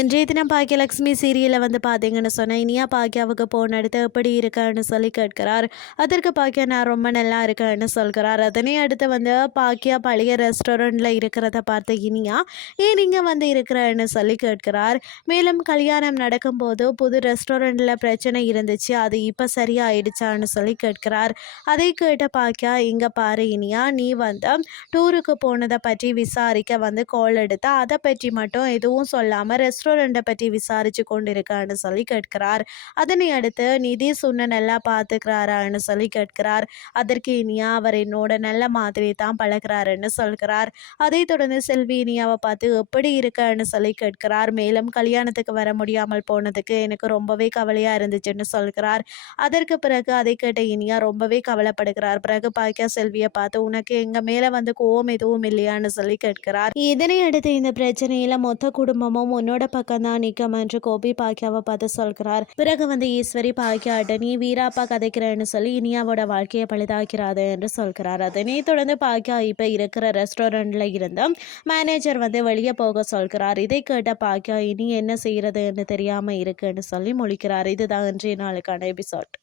இன்றைய தினம் பாக்கியலட்சுமி சீரியலில் வந்து பார்த்தீங்கன்னு சொன்னால் இனியா பாக்கியாவுக்கு போன அடுத்து எப்படி இருக்கான்னு சொல்லி கேட்கிறார். அதற்கு பாக்கியா நான் ரொம்ப நல்லா இருக்கேன்னு சொல்கிறார். அதனை அடுத்து வந்து பாக்கியா பழைய ரெஸ்டாரண்ட்டில் இருக்கிறத பார்த்து இனியா ஏன் நீங்கள் வந்து இருக்கிறேன்னு சொல்லி கேட்கிறார். மேலும் கல்யாணம் நடக்கும்போது புது ரெஸ்டாரண்ட்டில் பிரச்சனை இருந்துச்சு. அது இப்போ சரியாயிடுச்சான்னு சொல்லி கேட்கிறார். அதை கேட்ட பாக்கியா இங்கே பாரு இனியா நீ வந்து டூருக்கு போனதை பற்றி விசாரிக்க வந்து கால் எடுத்து அதை பற்றி மட்டும் எதுவும் சொல்லாமல் ரெஸ்டாரண்ட்டை பற்றி விசாரித்து கொண்டிருக்கான்னு சொல்லி கேட்கிறார். அதனை அடுத்து நிதி சுண்ண நல்லா பார்த்துக்கிறாரான்னு சொல்லி கேட்கிறார். அதற்கு இனியா அவர் என்னோட நல்ல மாதிரி தான் பழகிறாருன்னு சொல்கிறார். அதை தொடர்ந்து செல்வி இனியாவை பார்த்து எப்படி இருக்கன்னு சொல்லி கேட்கிறார். மேலும் கல்யாணத்துக்கு வர முடியாமல் போனதுக்கு எனக்கு ரொம்பவே கவலையாக இருந்துச்சுன்னு சொல்கிறார். அதற்கு பிறகு அதை கேட்ட இனியா ரொம்பவே கவலைப்படுகிறார். பிறகு பாக்கியா செல்வியை பார்த்து உனக்கு எங்கள் மேலே வந்து கோவம் எதுவும் இல்லையான்னு சொல்லி கேட்கிறார். இதனை அடுத்து இந்த பிரச்சனையில மொத்த குடும்பமும் உன்னோட பக்கம் தான் நிற்கும் என்று கோபி பாக்கியாவை பார்த்து சொல்கிறார். பிறகு வந்து ஈஸ்வரி பாக்கியாட்ட நீ வீராப்பா கதைக்கிறேன்னு சொல்லி இனியாவோட வாழ்க்கையை பழுதாக்கிறாது என்று சொல்கிறார். அதனை தொடர்ந்து பாக்கியா இப்போ இருக்கிற ரெஸ்டாரண்ட்ல இருந்து மேனேஜர் வந்து வெளியே போக சொல்கிறார். இதை கேட்ட பாக்கியா இனி என்ன செய்யறதுன்னு தெரியாம இருக்குன்னு சொல்லி முழிக்கிறார். இதுதான் இன்றைய நாளுக்கான எபிசோட்